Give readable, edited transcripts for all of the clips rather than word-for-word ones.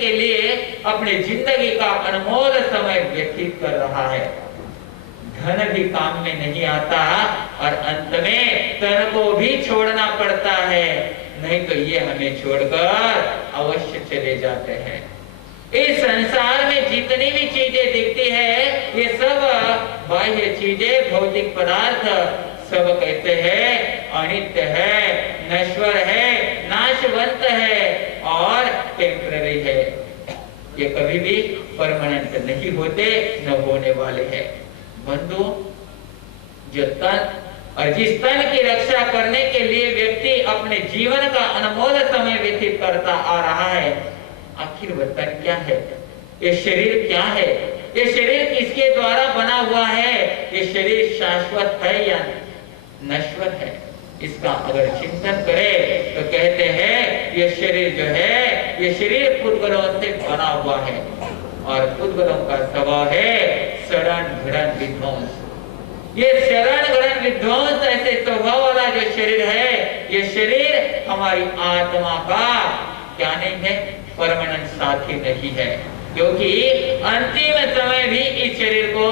के लिए अपनी जिंदगी का अनमोल समय व्यतीत कर रहा है। धन भी काम में नहीं आता और अंत में तन को भी छोड़ना पड़ता है, नहीं तो ये हमें छोड़कर अवश्य चले जाते हैं। इस संसार में जितनी भी चीजें दिखती है, ये सब बाह्य चीजें, भौतिक पदार्थ सब कहते हैं अनित्य है, नश्वर है, नाशवंत है और टेम्पररी है। ये कभी भी परमानेंट नहीं होते, न होने वाले हैं। बंधु, जो तन और जिस तन की रक्षा करने के लिए व्यक्ति अपने जीवन का अनमोल समय व्यतीत करता आ रहा है, आखिर वह तन क्या है? ये शरीर क्या है? ये शरीर किसके द्वारा बना हुआ है? ये शरीर शाश्वत है या नश्वर है? इसका अगर चिंतन करें तो कहते हैं ये शरीर जो है, ये शरीर पुद्गलों से बना हुआ है और पुद्गलों का स्वभाव है सड़न घड़न विध्वंस। ये शरण ग्रहण विध्वंस ऐसे स्वभाव वाला जो शरीर है, ये शरीर हमारी आत्मा का क्या नहीं है? परमानेंट साथी नहीं है, क्योंकि अंतिम समय भी इस शरीर को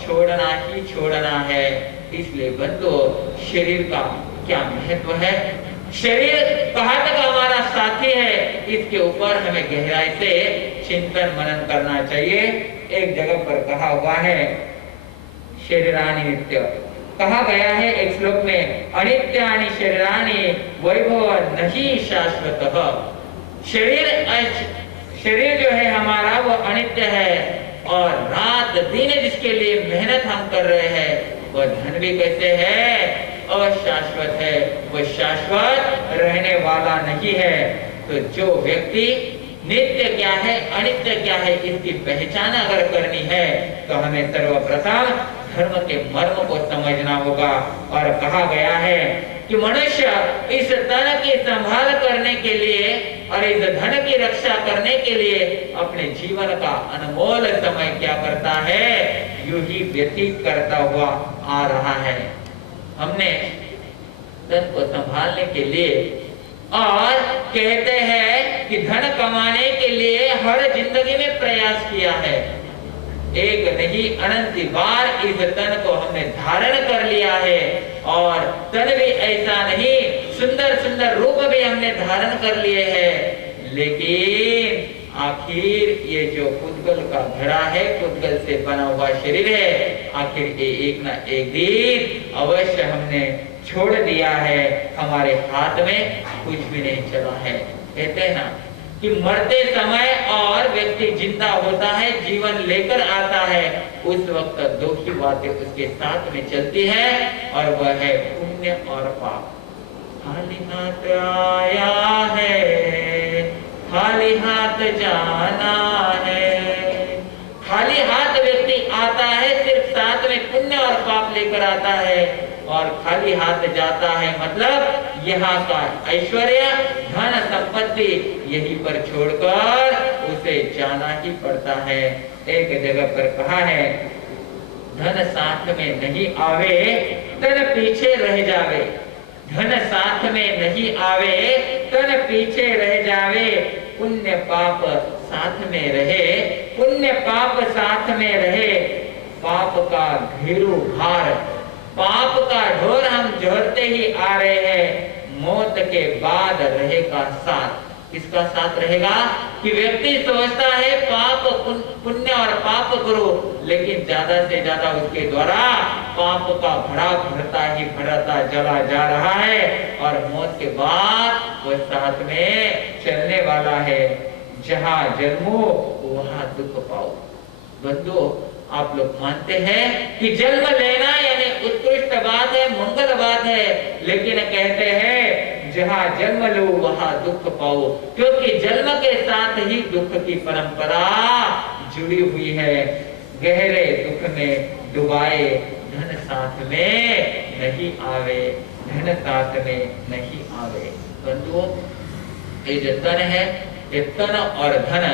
छोड़ना ही छोड़ना है। इसलिए बंधु, शरीर का क्या महत्व है, शरीर कहाँ तक हमारा साथी है, इसके ऊपर हमें गहराई से चिंतन मनन करना चाहिए। एक जगह पर कहा हुआ है शरीरानि नित्य, कहा गया है एक श्लोक में अनित्यानि शरीरानि वैभव नहि शाश्वतः। शरीर जो है हमारा वो अनित्य है और रात दिन जिसके लिए मेहनत हम कर रहे हैं वह धन भी कैसे है? अशाश्वत है, वो शाश्वत रहने वाला नहीं है। तो जो व्यक्ति नित्य क्या है, अनित्य क्या है, इसकी पहचान अगर करनी है तो हमें सर्वप्रथम धर्म के मर्म को समझना होगा। और कहा गया है कि मनुष्य इस तन की संभाल करने के लिए और इस धन की रक्षा करने के लिए अपने जीवन का अनमोल समय क्या करता है? यूं ही व्यतीत करता हुआ आ रहा है। हमने धन को संभालने के लिए और कहते हैं कि धन कमाने के लिए हर जिंदगी में प्रयास किया है, एक नहीं अनंत बार इस तन को हमने धारण कर लिया है और तन भी ऐसा नहीं, सुंदर सुंदर रूप भी हमने धारण कर लिए हैं, लेकिन आखिर ये जो पुद्गल का घड़ा है, पुद्गल से बना हुआ शरीर है, आखिर ये एक ना एक दिन अवश्य हमने छोड़ दिया है, हमारे हाथ में कुछ भी नहीं चला है। कहते हैं ना कि मरते समय और व्यक्ति जिंदा होता है, जीवन लेकर आता है, उस वक्त दो ही बातें उसके साथ में चलती है और वह है पुण्य और पाप। खाली हाथ आया है, खाली हाथ जाना है। खाली हाथ व्यक्ति आता है, सिर्फ साथ में पुण्य और पाप लेकर आता है और खाली हाथ जाता है, मतलब यहाँ का ऐश्वर्य, धन, संपत्ति यहीं पर छोड़कर उसे जाना ही पड़ता है। एक जगह पर कहा है धन साथ में नहीं आवे तन पीछे रह जावे, धन साथ में नहीं आवे तन पीछे रह जावे, पुण्य पाप साथ में रहे, पुण्य पाप साथ में रहे, पाप का घेरू भार, पाप का ढोर हम जोड़ते ही आ रहे हैं, मौत के बाद रहेगा साथ। किसका साथ रहेगा? कि व्यक्ति सोचता है पाप पुण्य और पाप करो, लेकिन ज्यादा से ज्यादा उसके द्वारा पाप का भरा भरता ही भरता चला जा रहा है और मौत के बाद वो साथ में चलने वाला है। जहाँ जन्मो वहाँ दुख पाओ। बंधु, आप लोग मानते हैं कि जन्म लेना यानी उत्कृष्ट बात है, मंगल बात है, लेकिन कहते हैं जहाँ जन्म लो वहाँ दुख पाओ, क्योंकि जन्म के साथ ही दुख की परंपरा जुड़ी हुई है। गहरे दुख में डुबाए धन साथ में नहीं आवे, धन साथ में नहीं आवे। बंधुओं, ये जो तन है, ये तन और धन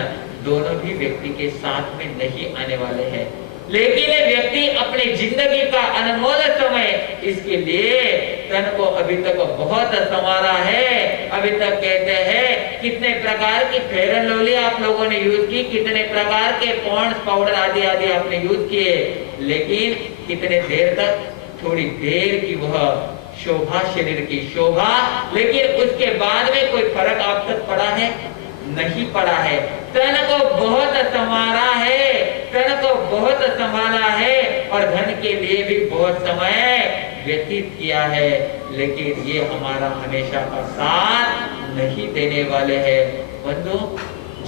दोनों भी व्यक्ति के साथ में नहीं आने वाले हैं, लेकिन व्यक्ति अपनी जिंदगी का अनमोल समय इसके लिए तन को अभी तक बहुत संवारा है। अभी तक कहते हैं कितने प्रकार की फेयर एंड लवली आप लोगों ने यूज की, कितने प्रकार के पॉन्ड्स पाउडर आदि आदि आपने यूज किए, लेकिन कितने देर तक, थोड़ी देर की वह शोभा, शरीर की शोभा, लेकिन उसके बाद में कोई फर्क आप तक पड़ा है? नहीं पड़ा है। तन को बहुत संवारा है, तन को बहुत संभाला है और धन के लिए भी बहुत समय व्यतीत किया है, लेकिन ये हमारा हमेशा का साथ नहीं देने वाले हैं। बंधु,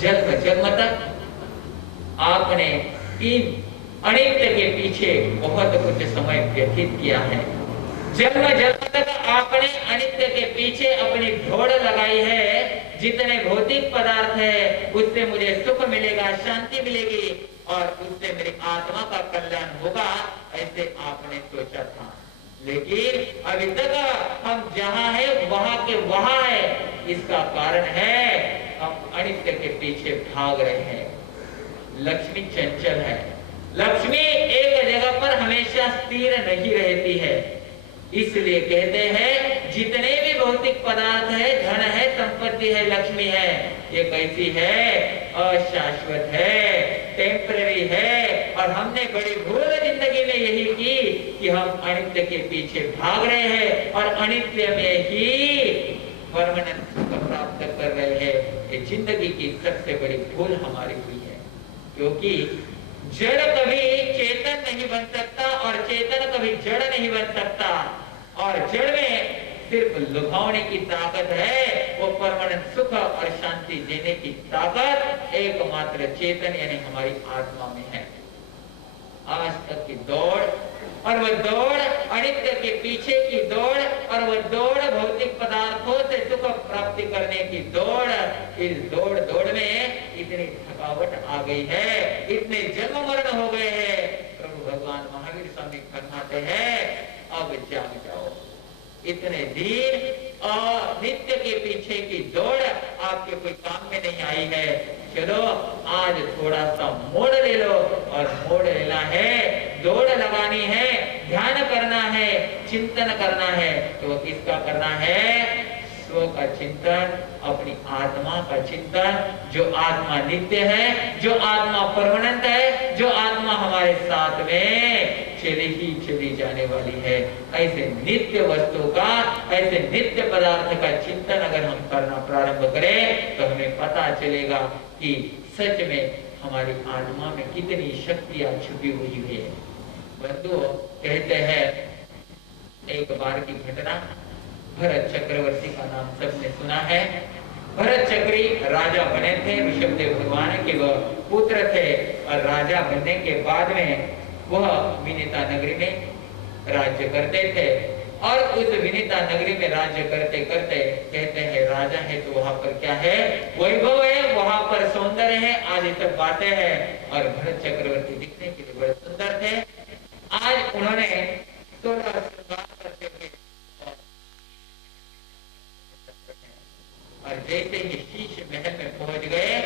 जन्म जन्म तक आपने इन अनित्य के पीछे बहुत कुछ समय व्यतीत किया है। जन्म जन्म तक आपने अनित्य के पीछे अपनी दौड़ लगाई है। जितने भौतिक पदार्थ है उससे मुझे सुख मिलेगा, शांति मिलेगी और उससे मेरी आत्मा का कल्याण होगा, ऐसे आपने सोचा था। लेकिन अभी तक हम जहां है वहां के वहां है। इसका कारण है हम अनित्य के पीछे भाग रहे हैं। लक्ष्मी चंचल है। लक्ष्मी एक जगह पर हमेशा स्थिर नहीं रहती है। इसलिए कहते हैं जितने भी भौतिक पदार्थ है, धन है, संपत्ति है, लक्ष्मी है, ये कैसी है? अशाश्वत है, टेम्पररी है। और हमने बड़ी भूल जिंदगी में यही की कि हम अनित्य के पीछे भाग रहे हैं और अनित्य में ही परमानेंट सुख प्राप्त कर रहे हैं। ये जिंदगी की सबसे बड़ी भूल हमारी हुई है, क्योंकि जड़ कभी चेतन नहीं बन सकता और चेतन कभी जड़ नहीं बन सकता। और जड़ में सिर्फ लुभावने की ताकत है, वो परमानेंट सुख और शांति देने की ताकत एकमात्र चेतन यानी हमारी आत्मा में है। आज तक की दौड़, और वह दौड़ अनित्य के पीछे की दौड़, और वह दौड़ भौतिक पदार्थों से सुख प्राप्ति करने की दौड़, इस दौड़ में इतनी थकावट आ गई है, इतने जन्म मरण हो गए हैं। प्रभु भगवान महावीर स्वामी फरमाते हैं अब जाग जाओ। इतने दिन और नित्य के पीछे की दौड़ आपके कोई काम में नहीं आई है। चलो आज थोड़ा सा मोड़ ले लो, और मोड़ लेना है, दौड़ लगानी है, ध्यान करना है, चिंतन करना है। तो किसका करना है? स्व का चिंतन, अपनी आत्मा का चिंतन। जो आत्मा नित्य है, जो आत्मा परमानेंट है, जो आत्मा हमारे साथ में चली ही चली जाने वाली है। ऐसे नित्य वस्तु का, ऐसे नित्य पदार्थ का चिंतन अगर हम करना प्रारंभ करें तो हमें पता चलेगा कि सच में हमारी आत्मा में कितनी शक्तियां छुपी हुई है। बंधु, कहते हैं एक बार की घटना, भरत चक्रवर्ती का नाम सबने सुना है। भरत चक्री राजा बने थे, ऋषभदेव भगवान के वह पुत्र थे, और राजा बनने के बाद में वह विनीता नगरी में राज्य करते थे। और उस विनीता नगरी में राज्य करते करते कहते हैं राजा है तो वहां पर क्या है? वैभव है, वहां पर सौंदर्य है, आदि सब बातें हैं। और भरत चक्रवर्ती दिखने के लिए बड़े सुंदर थे। आज उन्होंने 16 श्रृंगार करते हुए, और जैसे ही शीश महल में पहुंच गए,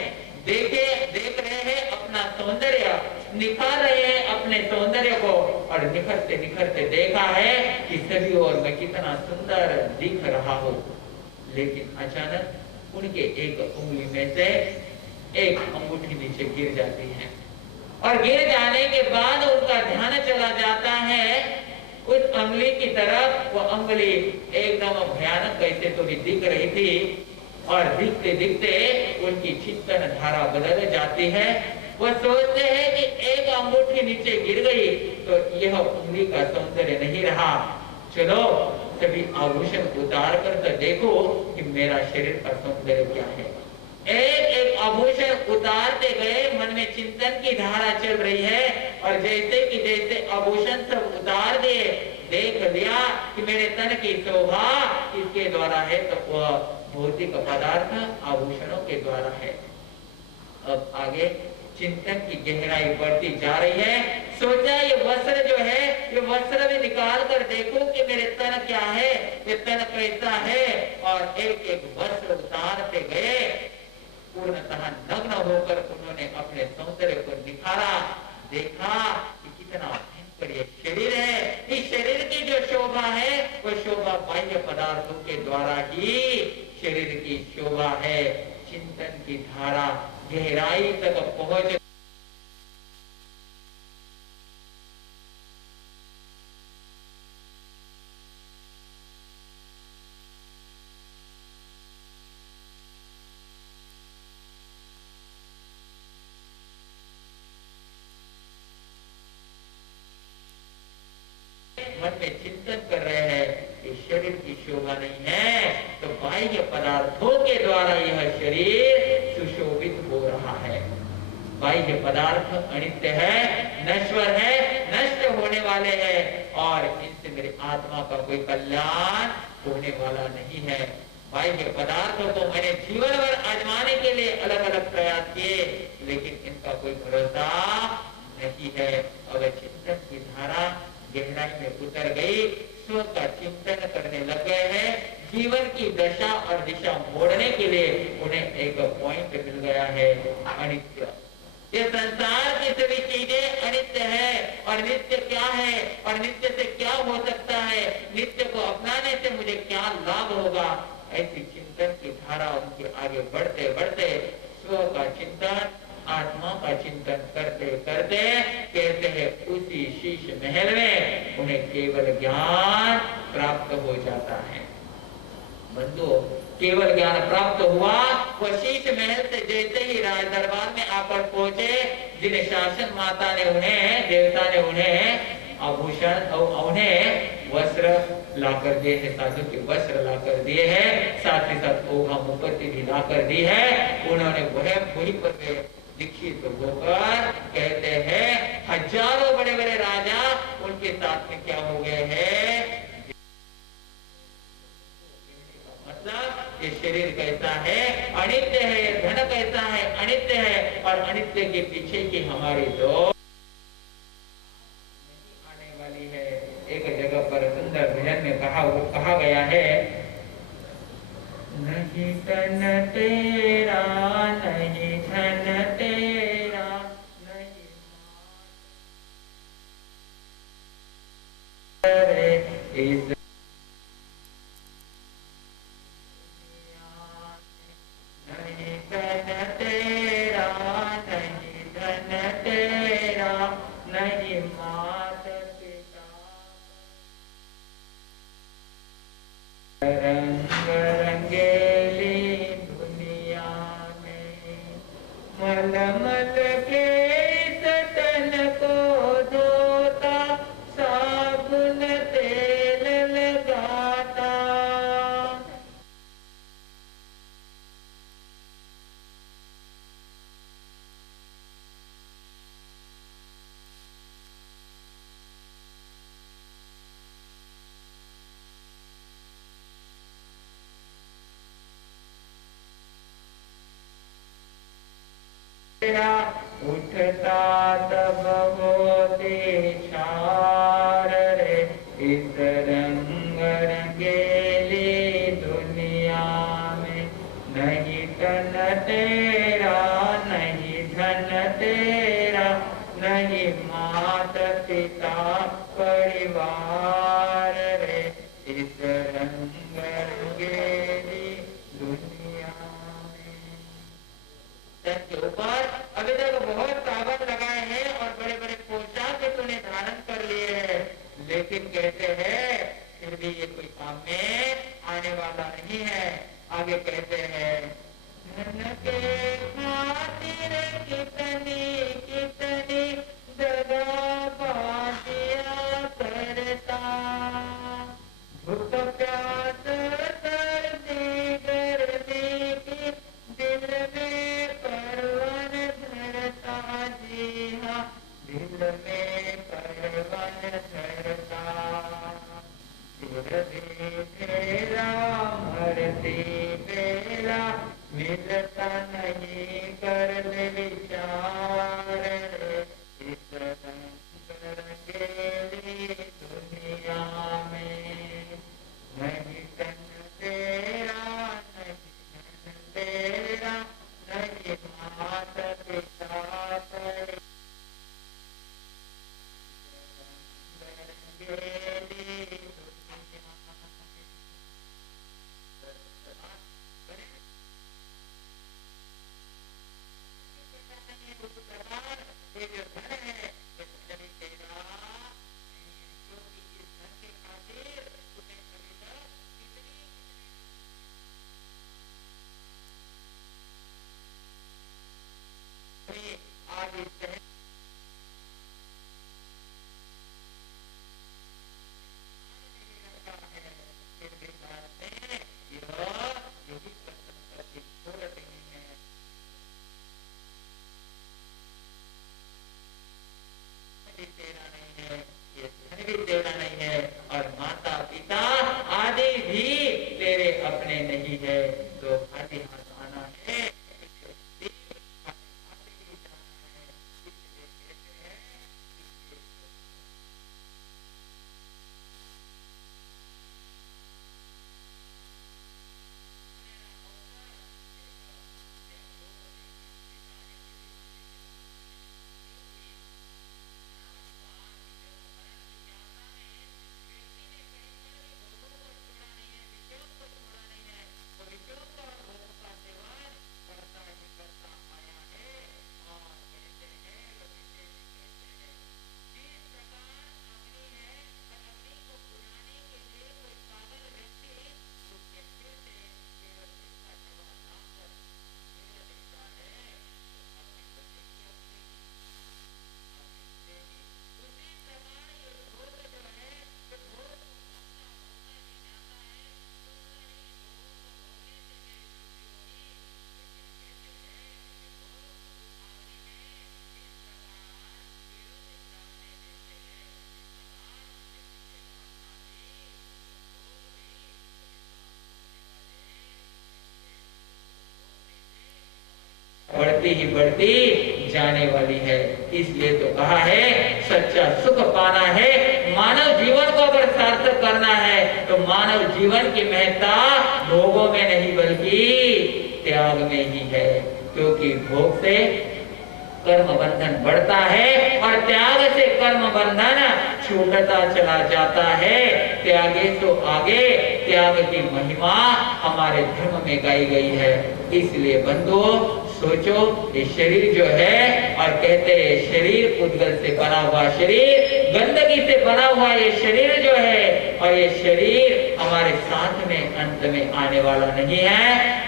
देख रहे हैं अपना सौंदर्य, निखार रहे हैं अपने सौंदर्य को, और निखरते निखरते देखा है कि सभी ओर मैं कितना सुंदर दिख रहा हूँ। लेकिन अचानक उनके एक उंगली में से एक अंगूठी नीचे गिर जाती है, और गिर जाने के बाद उनका ध्यान चला जाता है उस उंगली की तरफ। वो उंगली एकदम भयानक कैसे तो भी दिख रही थी, और दिखते दिखते उनकी चिंतन धारा बदल जाती है। वो सोचते हैं कि एक अंगूठी नीचे गिर गई तो यह उंगली का सौंदर्य नहीं रहा, चलो सभी आभूषण उतार कर तो देखो कि मेरा शरीर का सौंदर्य क्या है। एक एक आभूषण उतारते गए, मन में चिंतन की धारा चल रही है, और जैसे कि जैसे आभूषण सब उतार दिए, देख लिया कि मेरे तन की शोभा किसके द्वारा है? तो वह भौतिक पदार्थ आभूषणों के द्वारा है। अब आगे चिंतन की गहराई बढ़ती जा रही है। सोचा ये वस्त्र जो है, ये वस्त्र भी निकाल कर देखो कि मेरे तन क्या है, ये तन कैसा है। और एक एक वस्त्र उतारते गए, पूर्णतः नग्न होकर उन्होंने अपने सौंदर्य को निखारा, देखा कि कितना भयंकर ये शरीर है। इस शरीर की जो शोभा है वो शोभा बाह्य पदार्थों के द्वारा ही शरीर की शोभा है। की धारा गहराई तक पहुंच मन में चिंतन कर रहे हैं कि शरीर की शोभा नहीं है, तो बाह्य पदार्थों के द्वारा यह शरीर सुशोभित हो रहा है। बाह्य पदार्थ अनित्य है, नश्वर है, नष्ट होने वाले हैं और इनसे मेरी आत्मा का कोई कल्याण होने वाला नहीं है। बाह्य पदार्थों को मैंने जीवन भर आजमाने के लिए अलग अलग प्रयास किए, लेकिन इनका कोई भरोसा नहीं है। अगर चिंतन की धारा गहराई में उतर गई, स्व का चिंतन करने लग गए हैं, जीवन की दशा और दिशा मोड़ने के लिए उन्हें एक पॉइंट मिल गया है, अनित्य। ये संसार की सभी चीजें अनित्य है और नित्य क्या है और नित्य से क्या हो सकता है, नित्य को अपनाने से मुझे क्या लाभ होगा। ऐसी चिंतन की धारा उनके आगे बढ़ते बढ़ते स्व का चिंतन, आत्मा का चिंतन करते करते कहते हैं उसी शीश महल में उन्हें केवल ज्ञान प्राप्त हो जाता है। बंधुओं, केवल ज्ञान प्राप्त हुआ, वह शीश महल से जैसे ही राज दरबार में आकर पहुंचे, जिन शासन माता ने उन्हें, देवता ने उन्हें आभूषण और उन्हें वस्त्र लाकर दिए हैं, साधु के वस्त्र लाकर दिए हैं, साथ ही साथ ओघा मुपत्ति भी लाकर दी है, उन्होंने वही पर दीक्षित होकर कहते हैं हजारों बड़े बड़े राजा उनके साथ में क्या हो गए हैं। मतलब ये शरीर कैसा है, अनित्य है, धन कैसा है, अनित्य है और अनित्य के पीछे की हमारी दो आने वाली है। एक जगह पर सुंदर भजन में कहा गया है, नहीं तन तेरा नहीं धन तेरा नहीं इस नहीं तन तेरा नहीं धन तेरा नहीं मात पिता रंग रंगेली दुनिया में मलमल के तन को धोता साबुन तेल लगाता। उठता तब होते छार रे इस रंग रंगेली दुनिया में, नहीं तन तेरा नहीं धन तेरा नहीं मात पिता परिवार रे इस रंग रंगेली दुनिया में। के ऊपर अभी तक बहुत ताबत लगाए हैं और बड़े बड़े पोशाक तूने धारण कर लिए हैं, लेकिन कहते हैं फिर भी ये कोई काम में आने वाला नहीं है। आगे कहते हैं धन के खातिर कितनी कितनी दगाबाजियां करता, भूख प्यास सर्दी गर्मी की दिल में परवन धरता, जी हाँ दिल में परवन धरता। फिर भी तेरा मरती बेला मिलता नहीं कर ले बढ़ती ही बढ़ती जाने वाली है। इसलिए तो कहा है सच्चा सुख पाना है, मानव जीवन को अगर सार्थक करना है तो मानव जीवन की महत्ता भोगों में नहीं बल्कि त्याग में ही है। क्योंकि भोग से कर्म बंधन बढ़ता है और त्याग से कर्म बंधन छूटता चला जाता है। त्यागे तो आगे, त्याग की महिमा हमारे धर्म में गाई गई है। इसलिए बंधुओं सोचो, ये शरीर जो है, और कहते हैं शरीर उद्गल से बना हुआ शरीर, गंदगी से बना हुआ ये शरीर जो है, और ये शरीर हमारे साथ में अंत में आने वाला नहीं है।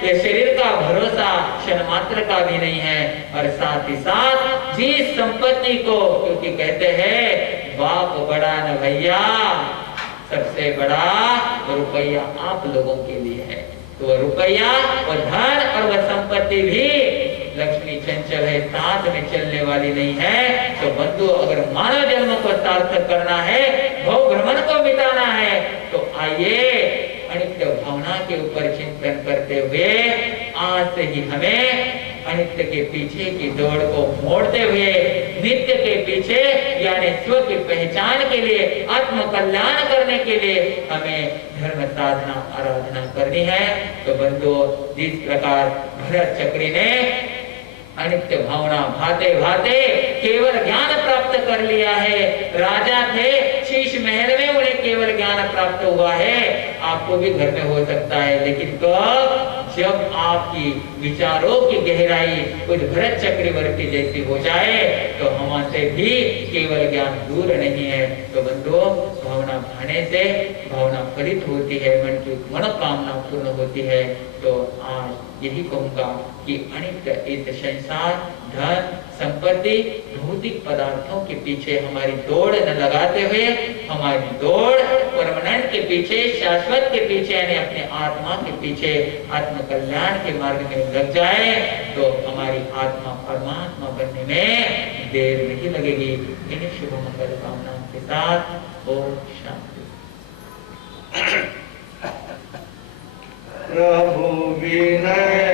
ये शरीर का भरोसा क्षण मात्र का भी नहीं है। और साथ ही साथ जिस संपत्ति को, क्योंकि कहते हैं बाप बड़ा न भैया, सबसे बड़ा रुपया आप लोगों के लिए है। तो वह रुपया, वह धन और वह संपत्ति भी लक्ष्मी चंचल है, साथ में चलने वाली नहीं है। तो बंधु अगर मानव जन्म को सार्थक करना है, भव भ्रमण को मिटाना है, तो आइए अनित्य भावना के ऊपर चिंतन करते हुए आज से ही हमें अनित्य के पीछे की दौड़ को मोड़ते हुए नित्य के पीछे यानी स्व की पहचान के लिए, आत्म कल्याण करने के लिए हमें धर्म साधना आराधना करनी है। तो बंधुओं जिस प्रकार भरत चक्री ने अनित्य भावना भाते भाते केवल ज्ञान प्राप्त कर लिया है, राजा थे, शीश महल में उन्हें केवल ज्ञान प्राप्त हुआ है, आपको भी घर में हो सकता है। लेकिन कब? जब आपकी विचारों की गहराई कुछ भरत चक्रवर्ती जैसी हो जाए तो हमसे भी केवल ज्ञान दूर नहीं है। तो बंधुओं भावना भाने से भावना फलित होती है, मन की मनोकामना पूर्ण होती है। तो आज यही कहूंगा कि अनित्य इस संसार, धन, संपत्ति, भौतिक पदार्थों के पीछे हमारी दौड़ न लगाते हुए हमारी दौड़ परमानेंट के पीछे, शाश्वत के पीछे यानी अपने आत्मा के पीछे, आत्म कल्याण के मार्ग में लग जाए तो हमारी आत्मा परमात्मा बनने में देर नहीं लगेगी। इन शुभ मंगल कामनाओं के साथ ओम शांति। प्रभु विनय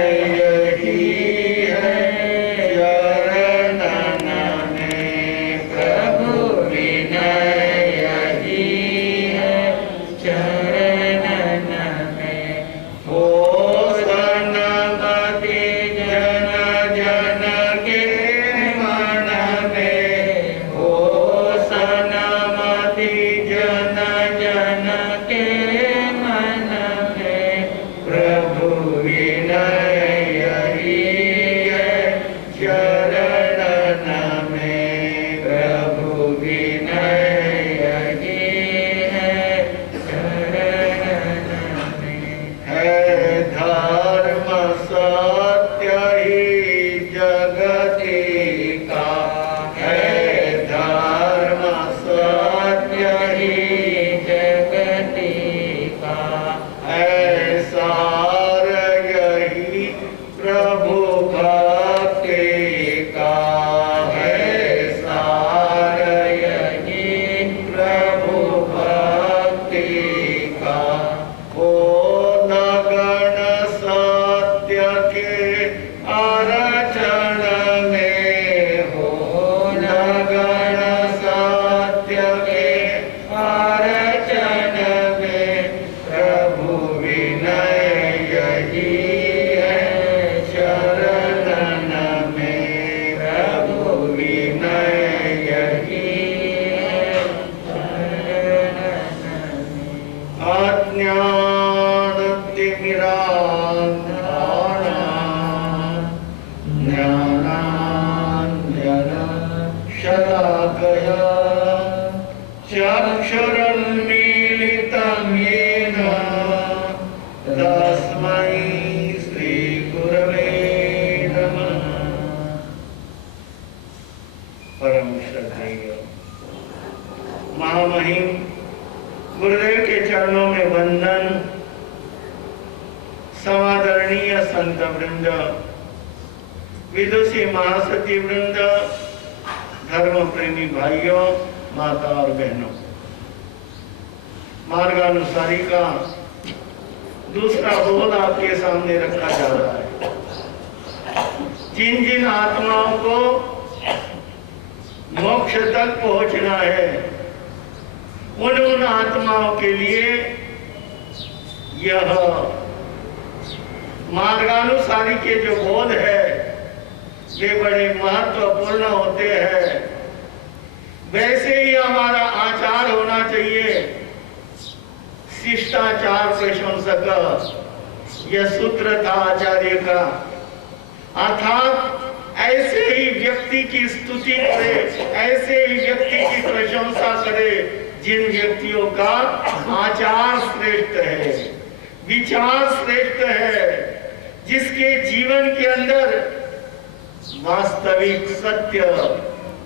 महामहिम गुरुदेव के चरणों में वंदन। समादरणीय संत वृंद, विदुषी महासती वृंद, धर्म प्रेमी भाइयों, माता और बहनों, मार्गानुसारी का दूसरा बोल आपके सामने रखा जा रहा है। जिन जिन आत्माओं को मोक्ष तक पहुंचना है, उन उन आत्माओं के लिए यह मार्गानुसारी के जो बोध है वे बड़े महत्वपूर्ण होते हैं। वैसे ही हमारा आचार होना चाहिए। शिष्टाचार प्रशंसक यह सूत्र था आचार्य का, अर्थात ऐसे ही व्यक्ति की स्तुति करे, ऐसे ही व्यक्ति की प्रशंसा करे जिन व्यक्तियों का आचार श्रेष्ठ है, विचार श्रेष्ठ है, जिसके जीवन के अंदर वास्तविक सत्य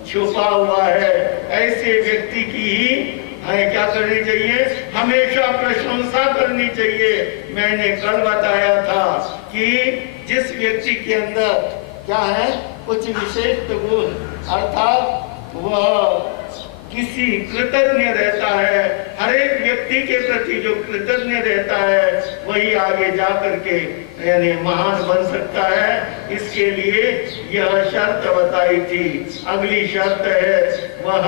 छुपा हुआ है। ऐसे व्यक्ति की ही हमें क्या करनी चाहिए? हमेशा प्रशंसा करनी चाहिए। मैंने कल बताया था कि जिस व्यक्ति के अंदर क्या है, कुछ विशेष गुण, अर्थात वह किसी कृतज्ञ रहता है, हर एक व्यक्ति के प्रति जो कृतज्ञ रहता है वही आगे जा करके यानी महान बन सकता है। इसके लिए यह शर्त बताई थी। अगली शर्त है वह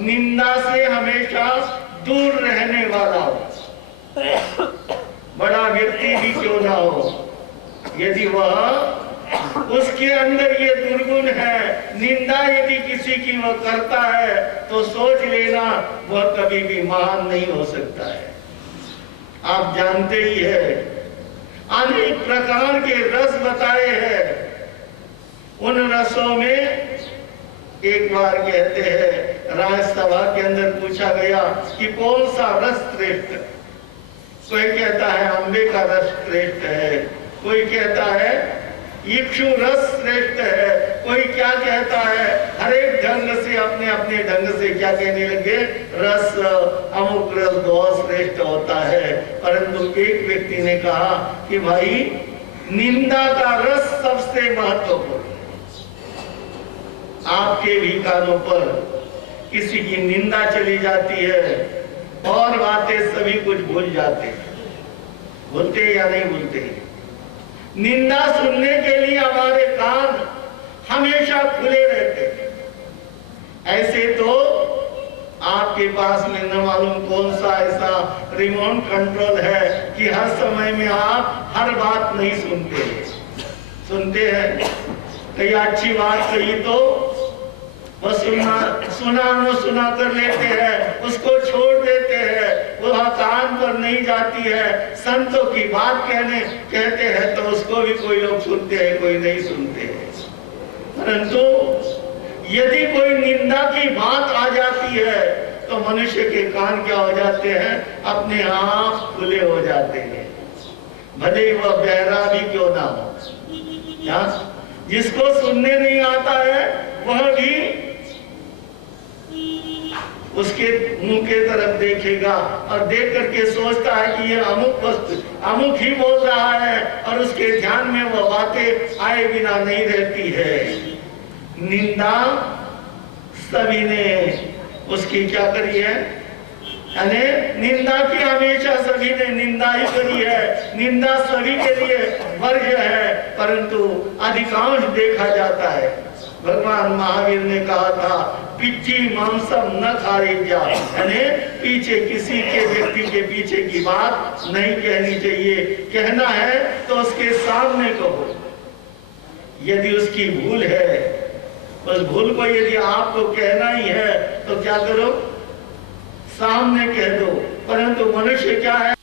निंदा से हमेशा दूर रहने वाला हो, बड़ा व्यक्ति भी क्यों ना हो। यदि वह उसके अंदर ये दुर्गुण है, निंदा यदि किसी की वह करता है तो सोच लेना वह कभी भी महान नहीं हो सकता है। आप जानते ही है, अनेक प्रकार के रस बताए हैं। उन रसों में एक बार कहते हैं राज्यसभा के अंदर पूछा गया कि कौन सा रस श्रेष्ठ। कोई कहता है अम्बे का रस श्रेष्ठ है, कोई कहता है इक्षु रस श्रेष्ठ है, कोई क्या कहता है। हर एक ढंग से अपने अपने ढंग से क्या कहने लगे, रस अमुक रस बहुत श्रेष्ठ होता है। परंतु एक व्यक्ति ने कहा कि भाई निंदा का रस सबसे महत्वपूर्ण। आपके भी कानों पर किसी की निंदा चली जाती है और बातें सभी कुछ भूल जाते हैं। भूलते या नहीं भूलते? निंदा सुनने के लिए हमारे कान हमेशा खुले रहते हैं। ऐसे तो आपके पास में न मालूम कौन सा ऐसा रिमोट कंट्रोल है कि हर समय में आप हर बात नहीं सुनते। सुनते हैं, कई अच्छी बात कही तो वह सुना कर लेते हैं, उसको छोड़ देते हैं, वह कान पर नहीं जाती है। संतों की बात कहते हैं तो उसको भी कोई लोग सुनते हैं, कोई नहीं सुनते हैं। परंतु यदि कोई निंदा की बात आ जाती है तो मनुष्य के कान क्या हो जाते हैं, अपने आप खुले हो जाते हैं, भले ही वह बहरा भी क्यों ना हो। जिसको सुनने नहीं आता है वह भी उसके मुंह के तरफ देखेगा और देख करके सोचता है कि यह अमुक वस्तु अमुक ही बोल रहा है, और उसके ध्यान में वह बातें आए बिना नहीं रहती है। निंदा सभी ने उसकी क्या करी है, यानी निंदा की हमेशा सभी ने निंदा ही करी है। निंदा सभी के लिए वर्ज्य है, परंतु अधिकांश देखा जाता है। भगवान महावीर ने कहा था पिच्ची मांसम न खाई जा, यानी पीछे किसी के व्यक्ति के पीछे की बात नहीं कहनी चाहिए। कहना है तो उसके सामने कहो। यदि उसकी भूल है, उस भूल को यदि आपको कहना ही है तो क्या करो, सामने कह दो। परंतु मनुष्य क्या है,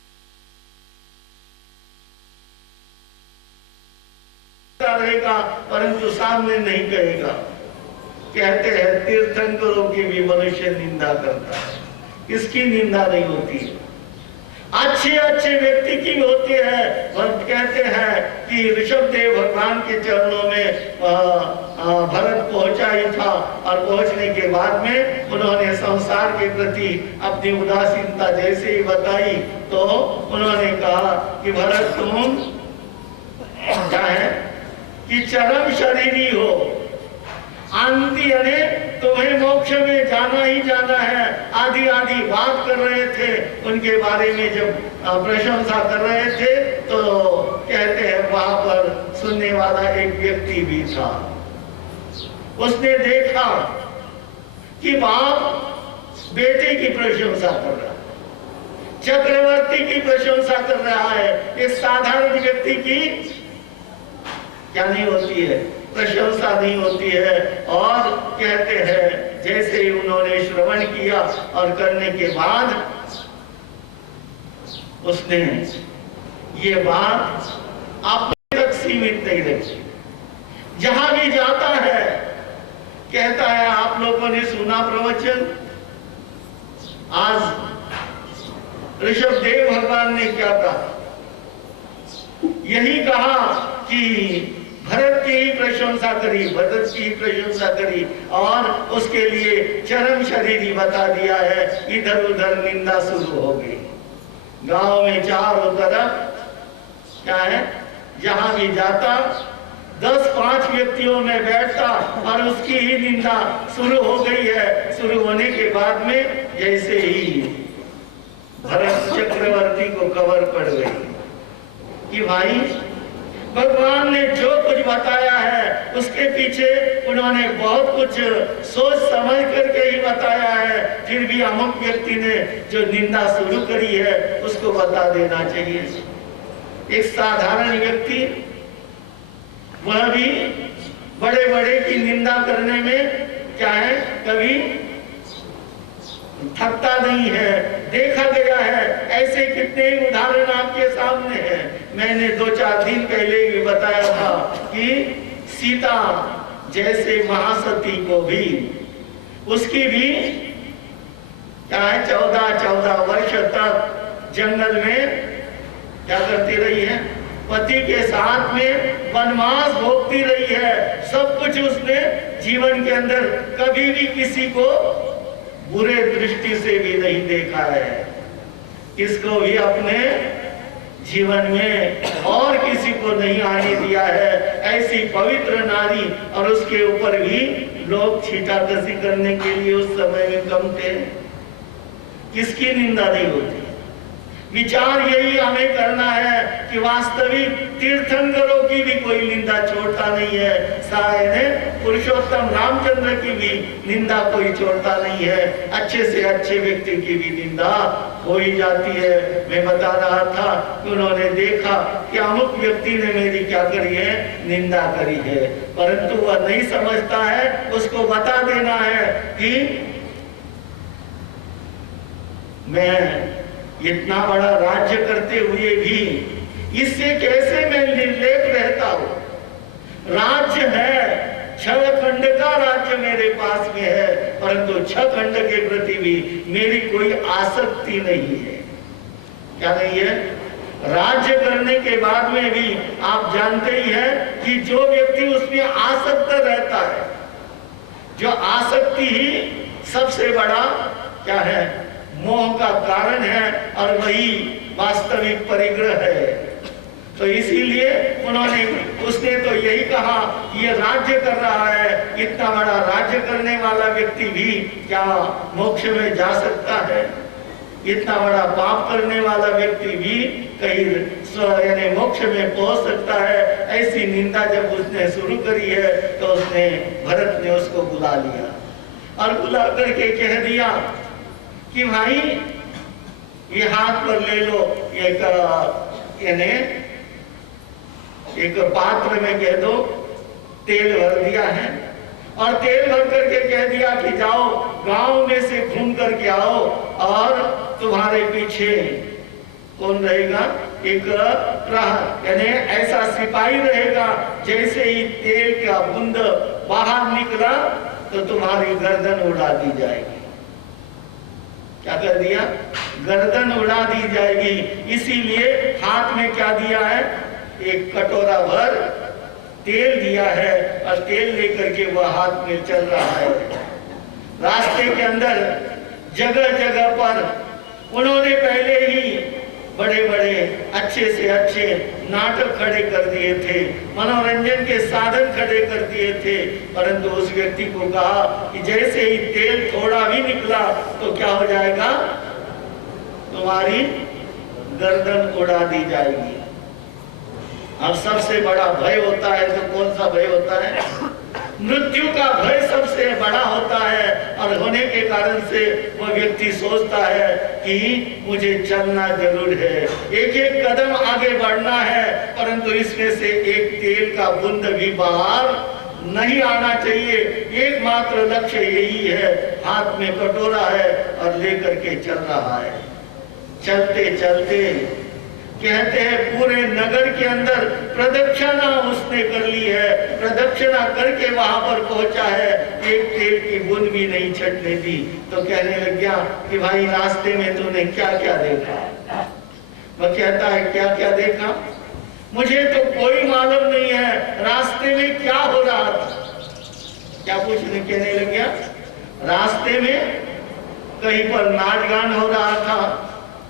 रहेगा परंतु सामने नहीं कहेगा। कहते हैं तीर्थंकरों की भी मनुष्य निंदा करता है, इसकी निंदा नहीं होती। अच्छे अच्छे व्यक्ति की होती है। कहते हैं कि ऋषभदेव भगवान के चरणों में भरत पहुंचा ही था, और पहुंचने के बाद में उन्होंने संसार के प्रति अपनी उदासीनता जैसे ही बताई तो उन्होंने कहा कि भरत तुम क्या है कि चरम शरीरी हो, अंति यानी तुम्हें मोक्ष में जाना ही जाना है। आधी आधी बात कर रहे थे, उनके बारे में जब प्रशंसा कर रहे थे तो कहते हैं वहां पर सुनने वाला एक व्यक्ति भी था। उसने देखा कि बाप बेटे की प्रशंसा कर रहा है, चक्रवर्ती की प्रशंसा कर रहा है। एक साधारण व्यक्ति की क्या नहीं होती है, प्रशंसा नहीं होती है। और कहते हैं जैसे ही उन्होंने श्रवण किया और करने के बाद उसने ये बात अपने तक सीमित नहीं रखी। जहां भी जाता है कहता है, आप लोगों ने सुना प्रवचन, आज ऋषभदेव भगवान ने क्या कहा? यही कहा कि भरत की ही प्रशंसा करी, भरत की ही प्रशंसा करी और उसके लिए चरम शरीरी बता दिया है। इधर उधर निंदा शुरू हो गई। गांव में चारों तरफ क्या है, जहां भी जाता 10-5 व्यक्तियों में बैठता और उसकी ही निंदा शुरू हो गई है। शुरू होने के बाद में जैसे ही भरत चक्रवर्ती को खबर पड़ गई कि भाई भगवान ने जो कुछ बताया है उसके पीछे उन्होंने बहुत कुछ सोच समझ करके ही बताया है, फिर भी अमुक व्यक्ति ने जो निंदा शुरू करी है उसको बता देना चाहिए। एक साधारण व्यक्ति, वह भी बड़े बड़े की निंदा करने में क्या है, कभी थकता नहीं है। देखा गया है, ऐसे कितने ही उदाहरण आपके सामने हैं। मैंने 2-4 दिन पहले भी बताया था कि सीता जैसे महासती को भी, उसकी भी क्या है, 14 वर्ष तक जंगल में क्या करती रही है, पति के साथ में वनवास भोगती रही है। सब कुछ उसने जीवन के अंदर कभी भी किसी को बुरे दृष्टि से भी नहीं देखा है, किसको भी अपने जीवन में और किसी को नहीं आने दिया है। ऐसी पवित्र नारी, और उसके ऊपर भी लोग छीटाकसी करने के लिए उस समय में कम थे। किसकी निंदा नहीं होती? विचार यही हमें करना है कि वास्तविक तीर्थंकरों की भी कोई निंदा छोड़ता नहीं है। शायद पुरुषोत्तम रामचंद्र की भी निंदा कोई छोड़ता नहीं है। अच्छे से अच्छे व्यक्ति की भी निंदा हो ही जाती है। मैं बता रहा था कि उन्होंने देखा कि अमुक व्यक्ति ने मेरी क्या करी है, निंदा करी है, परंतु वह नहीं समझता है। उसको बता देना है कि मैं इतना बड़ा राज्य करते हुए भी इससे कैसे मैं निर्लेप रहता हूं। राज्य है, 6 खंड का राज्य मेरे पास में है, परंतु 6 खंड के प्रति भी मेरी कोई आसक्ति नहीं है। क्या नहीं है? राज्य करने के बाद में भी आप जानते ही हैं कि जो व्यक्ति उसमें आसक्त रहता है, जो आसक्ति ही सबसे बड़ा क्या है, मोह का कारण है, और वही वास्तविक परिग्रह है। तो इसीलिए उसने तो यही कहा, ये राज्य कर रहा है, इतना बड़ा राज्य करने वाला व्यक्ति भी क्या मोक्ष में जा सकता है? इतना बड़ा पाप करने वाला व्यक्ति भी कहीं यानी मोक्ष में पहुंच सकता है? ऐसी निंदा जब उसने शुरू करी है तो उसने, भरत ने उसको बुला लिया और बुला करके कह दिया कि भाई ये हाथ पर ले लो, एक पात्र में कह दो तेल भर दिया है, और तेल भर करके कह दिया कि जाओ गांव में से घूम करके आओ, और तुम्हारे पीछे कौन रहेगा? एक प्रहर, यानी ऐसा सिपाही रहेगा, जैसे ही तेल का बूंद बाहर निकला तो तुम्हारी गर्दन उड़ा दी जाएगी। क्या कर दिया? गर्दन उड़ा दी जाएगी। इसीलिए हाथ में क्या दिया है? एक कटोरा भर तेल दिया है, और तेल लेकर के वह हाथ में चल रहा है। रास्ते के अंदर जगह जगह पर उन्होंने पहले ही बड़े बड़े अच्छे से अच्छे नाटक खड़े कर दिए थे, मनोरंजन के साधन खड़े कर दिए थे, परंतु उस व्यक्ति को कहा कि जैसे ही तेल थोड़ा भी निकला तो क्या हो जाएगा? तुम्हारी गर्दन उड़ा दी जाएगी। अब सबसे बड़ा भय होता है तो कौन सा भय होता है? मृत्यु का भय सबसे बड़ा होता है। और होने के कारण से वह व्यक्ति सोचता है कि मुझे चलना जरूर है, एक एक कदम आगे बढ़ना है, परंतु इसमें से एक तेल का बूंद भी बाहर नहीं आना चाहिए। एकमात्र लक्ष्य यही है, हाथ में कटोरा है और लेकर के चल रहा है। चलते चलते कहते हैं पूरे नगर के अंदर प्रदक्षिणा उसने कर ली है, प्रदक्षिणा करके वहां पर पहुंचा है, एक तेल की बूंद भी नहीं छटने दी। तो कहने लग गया कि भाई रास्ते में तूने क्या क्या देखा? वह कहता है क्या क्या देखा? मुझे तो कोई मालूम नहीं है रास्ते में क्या हो रहा था। क्या पूछने कहने लग गया? रास्ते में कहीं पर नाच गान हो रहा था,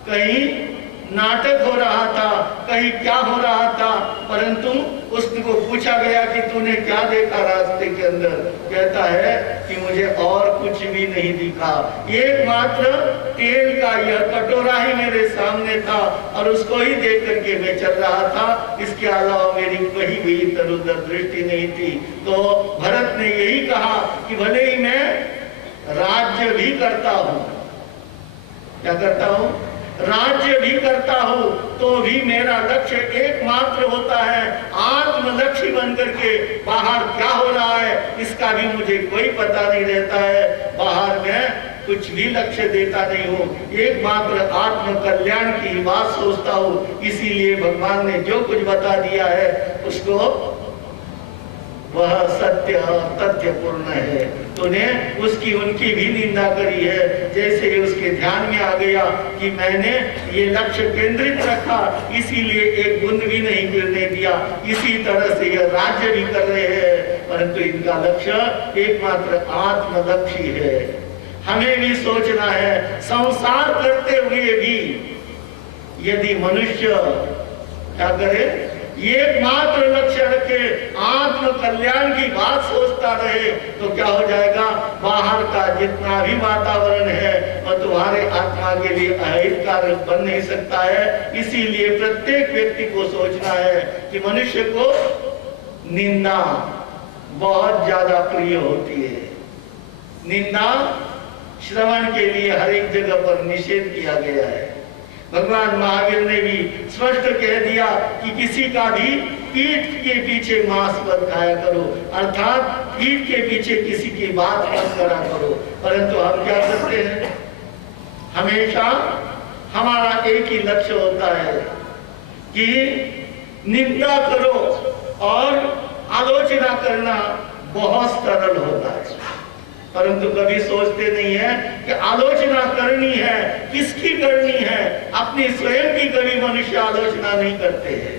कहीं नाटक हो रहा था, कहीं क्या हो रहा था, परंतु उसको पूछा गया कि तूने क्या देखा रास्ते के अंदर? कहता है कि मुझे और कुछ भी नहीं दिखा, एकमात्र तेल का यह कटोरा ही मेरे सामने था और उसको ही देख करके मैं चल रहा था, इसके अलावा मेरी कहीं भी इधर उधर दृष्टि नहीं थी। तो भरत ने यही कहा कि भले ही मैं राज्य भी करता हूं, क्या करता हूं? राज्य भी करता हूं, तो भी मेरा लक्ष्य एकमात्र होता है, आत्म लक्ष्य बन करके बाहर क्या हो रहा है इसका भी मुझे कोई पता नहीं रहता है। बाहर मैं कुछ भी लक्ष्य देता नहीं हूँ, एकमात्र आत्म कल्याण की बात सोचता हूँ। इसीलिए भगवान ने जो कुछ बता दिया है उसको वह सत्य और तथ्यपूर्ण है। तूने उसकी उनकी भी निंदा करी है। जैसे उसके ध्यान में आ गया कि मैंने ये लक्ष्य केंद्रित रखा, इसीलिए एक बूंद भी नहीं गिरने दिया। इसी तरह से यह राज्य भी कर रहे हैं, परंतु इनका लक्ष्य एकमात्र आत्म लक्ष्य है। हमें भी सोचना है, संसार करते हुए भी यदि मनुष्य क्या करे, एकमात्र लक्ष्य रखे, आत्म कल्याण की बात सोचता रहे, तो क्या हो जाएगा? बाहर का जितना भी वातावरण है वह तुम्हारे आत्मा के लिए अहितकारक बन नहीं सकता है। इसीलिए प्रत्येक व्यक्ति को सोचना है कि मनुष्य को निंदा बहुत ज्यादा प्रिय होती है। निंदा श्रवण के लिए हर एक जगह पर निषेध किया गया है। भगवान महावीर ने भी स्पष्ट कह दिया कि किसी का भी पीठ के पीछे मांस मत खाया करो, अर्थात पीठ के पीछे किसी की बात मत करा करो। परंतु हम क्या करते हैं? हमेशा हमारा एक ही लक्ष्य होता है कि निंदा करो, और आलोचना करना बहुत सरल होता है, परंतु कभी सोचते नहीं है कि आलोचना करनी है, किसकी करनी है? अपनी स्वयं की कभी मनुष्य आलोचना नहीं करते हैं।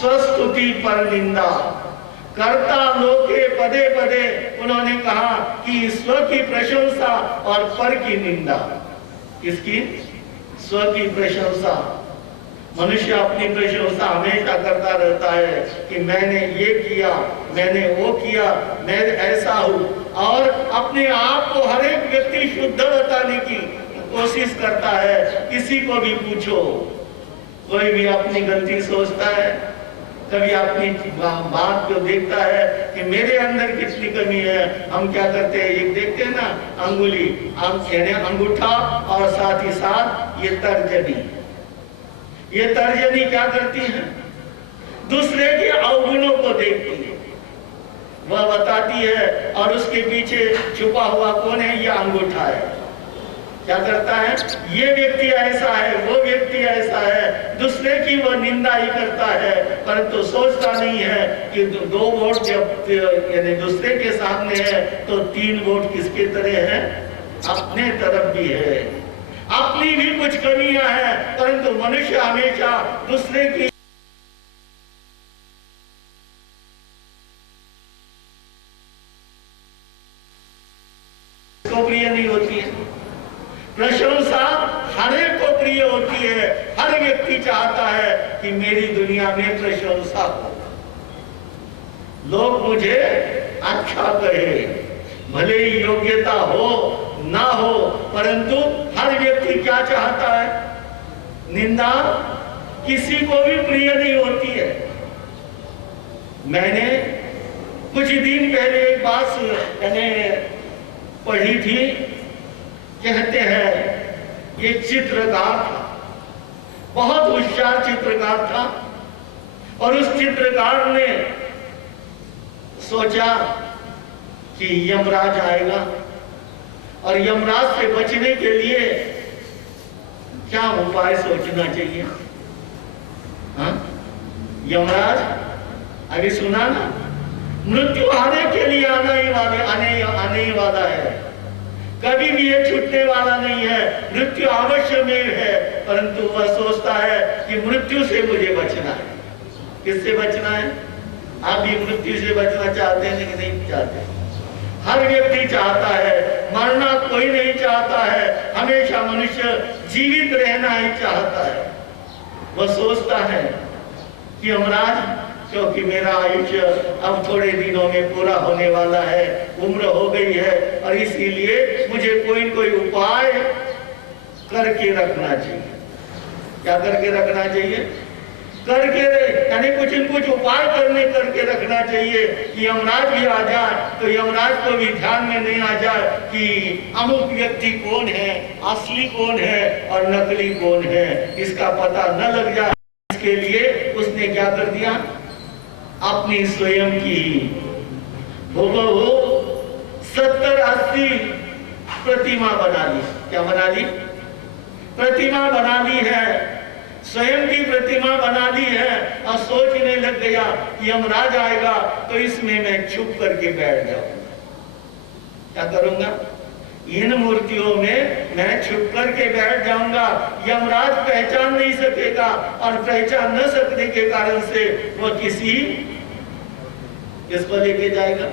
स्वस्तुति पर निंदा कर्ता लोके पदे पदे, उन्होंने कहा कि स्व की प्रशंसा और पर की निंदा। किसकी? स्व की प्रशंसा। मनुष्य अपनी प्रशंसा हमेशा करता रहता है कि मैंने ये किया, मैंने वो किया, मैं ऐसा हूं, और अपने आप को हर एक व्यक्ति शुद्ध बताने की कोशिश करता है। किसी को भी पूछो, कोई भी अपनी गलती सोचता है, कभी अपनी बात को देखता है कि मेरे अंदर कितनी कमी है। हम क्या करते हैं? एक देखते हैं ना, अंगुली, यानी अंगूठा और साथ ही साथ ये तर्जनी। ये तर्जनी क्या करती है? दूसरे के अवगुणों को देखती है, वह बताती है, और उसके पीछे छुपा हुआ कौन है? यह अंगूठा है। क्या करता है? ये व्यक्ति ऐसा है, वो व्यक्ति ऐसा है, दूसरे की वह निंदा ही करता है, परंतु सोचता नहीं है कि दो वोट जब यानी दूसरे के सामने है तो 3 वोट किसके तरह है? अपने तरफ भी है। अपनी भी कुछ कमियां हैं, परंतु मनुष्य हमेशा दूसरे की को प्रिय नहीं होती है। प्रशंसा हर एक को प्रिय होती है। हर व्यक्ति चाहता है कि मेरी दुनिया में प्रशंसा हो, लोग मुझे अच्छा कहे, भले ही योग्यता हो ना हो, परंतु हर व्यक्ति क्या चाहता है? निंदा किसी को भी प्रिय नहीं होती है। मैंने कुछ दिन पहले एक बात पढ़ी थी। कहते हैं एक चित्रकार था, बहुत होशियार चित्रकार था, और उस चित्रकार ने सोचा कि यमराज आएगा और यमराज से बचने के लिए क्या उपाय सोचना चाहिए। हाँ, यमराज अभी सुना ना, मृत्यु आने के लिए आने ही वाला है, कभी भी ये छूटने वाला नहीं है। मृत्यु अवश्य में है, परंतु वह सोचता है कि मृत्यु से मुझे बचना है। किससे बचना है? आप भी मृत्यु से बचना चाहते हैं कि नहीं चाहते? हर व्यक्ति चाहता है, मरना कोई नहीं चाहता है, हमेशा मनुष्य जीवित रहना ही चाहता है। वह सोचता है कि यमराज, क्योंकि मेरा आयुष्य अब थोड़े दिनों में पूरा होने वाला है, उम्र हो गई है, और इसीलिए मुझे कोई न कोई उपाय करके रखना चाहिए। क्या करके रखना चाहिए? करके यानी कुछ न कुछ उपाय करके रखना चाहिए कि यमराज भी आ जाए तो यमराज को भी ध्यान में नहीं आ जाए कि अमुक व्यक्ति कौन है, असली कौन है और नकली कौन है, इसका पता न लग जाए। इसके लिए उसने क्या कर दिया? अपनी स्वयं की वो 70-80 प्रतिमा बना ली। क्या बना ली? प्रतिमा बना ली है, स्वयं की प्रतिमा बना ली है, और सोचने लग गया कि यमराज आएगा तो इसमें मैं छुप करके बैठ जाऊंगा। क्या करूंगा? इन मूर्तियों में मैं छुप करके बैठ जाऊंगा, यमराज पहचान नहीं सकेगा, और पहचान न सकने के कारण से वो किसको लेके जाएगा?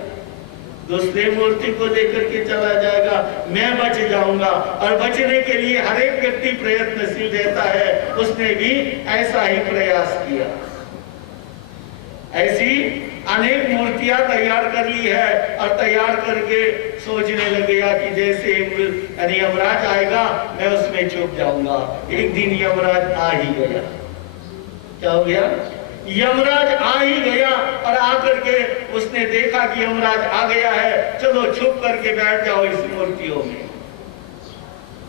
दूसरे मूर्ति को लेकर के चला जाएगा। मैं बच जाऊंगा, और बचने के लिए हर एक व्यक्ति प्रयत्नशील रहता है। उसने भी ऐसा ही प्रयास किया। ऐसी अनेक मूर्तियां तैयार कर ली है, और तैयार करके सोचने लग गया कि जैसे यमराज आएगा मैं उसमें छुप जाऊंगा। एक दिन यमराज आ ही गया। क्या हो गया? यमराज आ ही गया, और आकर के उसने देखा कि यमराज आ गया है, चलो छुप करके बैठ जाओ इस मूर्तियों में।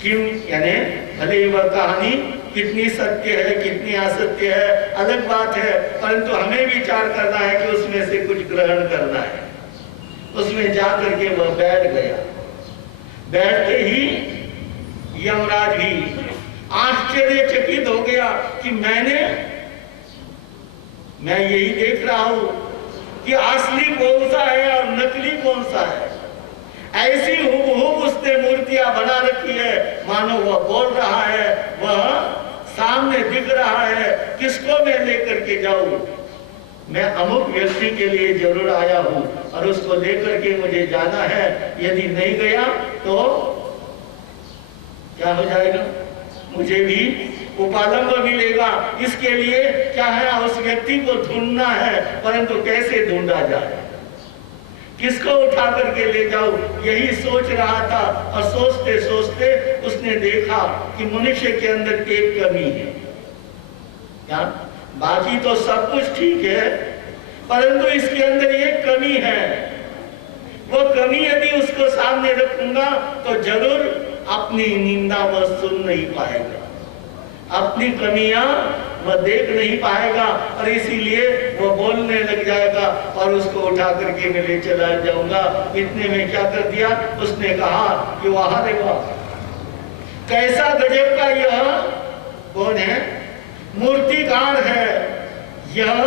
क्यों? यानी भले वह कहानी कितनी सत्य है कितनी असत्य है अलग बात है, परंतु हमें विचार करना है कि उसमें से कुछ ग्रहण करना है। उसमें जाकर के वह बैठ गया। बैठते ही यमराज भी आश्चर्यचकित हो गया कि मैं यही देख रहा हूं कि असली कौन सा है और नकली कौन सा है। ऐसी हुबहू उसने मूर्तियां बना रखी है, मानो वह बोल रहा है, वह सामने दिख रहा है। किसको मैं लेकर के जाऊं? मैं अमुक व्यक्ति के लिए जरूर आया हूं, और उसको लेकर के मुझे जाना है। यदि नहीं गया तो क्या हो जाएगा? मुझे भी उपालंब मिलेगा। इसके लिए क्या है? उस व्यक्ति को ढूंढना है, परंतु कैसे ढूंढा जाए, किसको उठा करके ले जाऊं, यही सोच रहा था। और सोचते सोचते उसने देखा कि मनुष्य के अंदर एक कमी है। क्या? बाकी तो सब कुछ ठीक है, परंतु इसके अंदर एक कमी है। वो कमी यदि उसको सामने रखूंगा तो जरूर अपनी निंदा वह सुन नहीं पाएगा, अपनी कमियां वह देख नहीं पाएगा, और इसीलिए वह बोलने लग जाएगा, और उसको उठा करके मैं ले चला जाऊंगा। इतने में क्या कर दिया? उसने कहा कि वाह रे वाह, कैसा गजब का यह कौन है? मूर्तिकार है। यह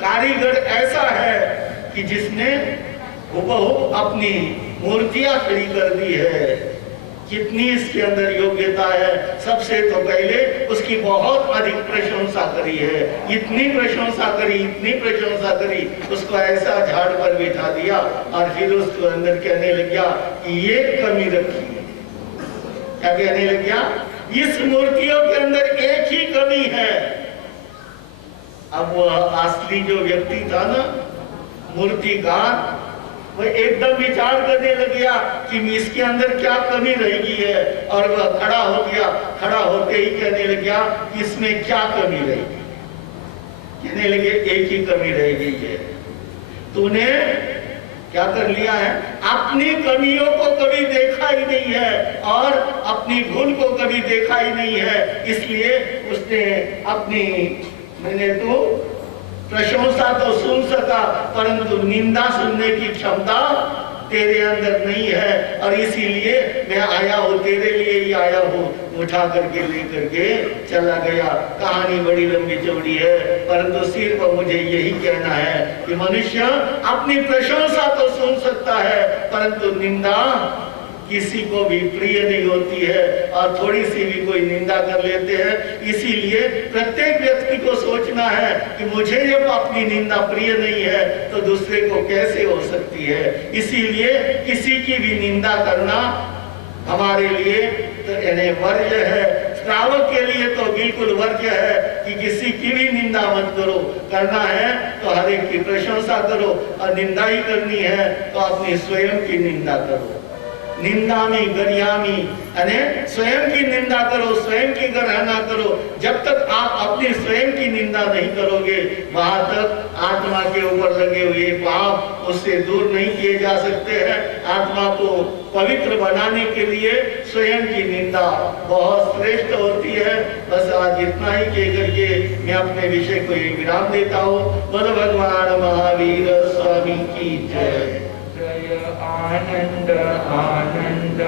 कारीगर ऐसा है कि जिसने हुबहू अपनी मूर्तियां खड़ी कर दी है। कितनी इसके अंदर योग्यता है। सबसे तो पहले उसकी बहुत अधिक प्रशंसा करी है, इतनी प्रशंसा करी, उसको ऐसा झाड़ पर बिठा दिया, और फिर उसको अंदर कहने लग गया कि ये कमी रखी है। क्या कहने लग गया? इस मूर्तियों के अंदर एक ही कमी है। अब वह असली जो व्यक्ति था ना, मूर्तिकार, वह एकदम विचार करने लग गया कि इसके अंदर क्या कमी रहेगी है, और वह खड़ा हो गया। खड़ा होते ही कहने लग गया इसमें क्या कमी रहेगी? कहने लगे एक ही कमी रह गई है, तूने क्या कर लिया है? अपनी कमियों को कभी देखा ही नहीं है और अपनी भूल को कभी देखा ही नहीं है, इसलिए उसने अपनी मैंने तो प्रशंसा तो सुन सका परंतु निंदा सुनने की क्षमता तेरे अंदर नहीं है, और इसीलिए मैं आया हूँ, तेरे लिए ही आया हूँ। उठा करके लेकर के चला गया। कहानी बड़ी लंबी चौड़ी है, परंतु सिर्फ मुझे यही कहना है कि मनुष्य अपनी प्रशंसा तो सुन सकता है परंतु निंदा किसी को भी प्रिय नहीं होती है, और थोड़ी सी भी कोई निंदा कर लेते हैं। इसीलिए प्रत्येक व्यक्ति को सोचना है कि मुझे जब अपनी निंदा प्रिय नहीं है तो दूसरे को कैसे हो सकती है। इसीलिए किसी की भी निंदा करना हमारे लिए तो वर्ज्य है। श्रावक के लिए तो बिल्कुल वर्ज्य है कि किसी की भी निंदा मत करो। करना है तो हर एक की प्रशंसा करो, और निंदा ही करनी है तो अपनी स्वयं की निंदा करो। निंदामी गरियामी, यानी स्वयं की निंदा करो, स्वयं की गणना करो। जब तक आप अपनी स्वयं की निंदा नहीं करोगे वहां तक आत्मा के ऊपर लगे हुए पाप उससे दूर नहीं किए जा सकते हैं। आत्मा को पवित्र बनाने के लिए स्वयं की निंदा बहुत श्रेष्ठ होती है। बस आज इतना ही कह करके मैं अपने विषय को एक विराम देता हूँ। बोलो भगवान महावीर स्वामी की जय। आनंद आनंद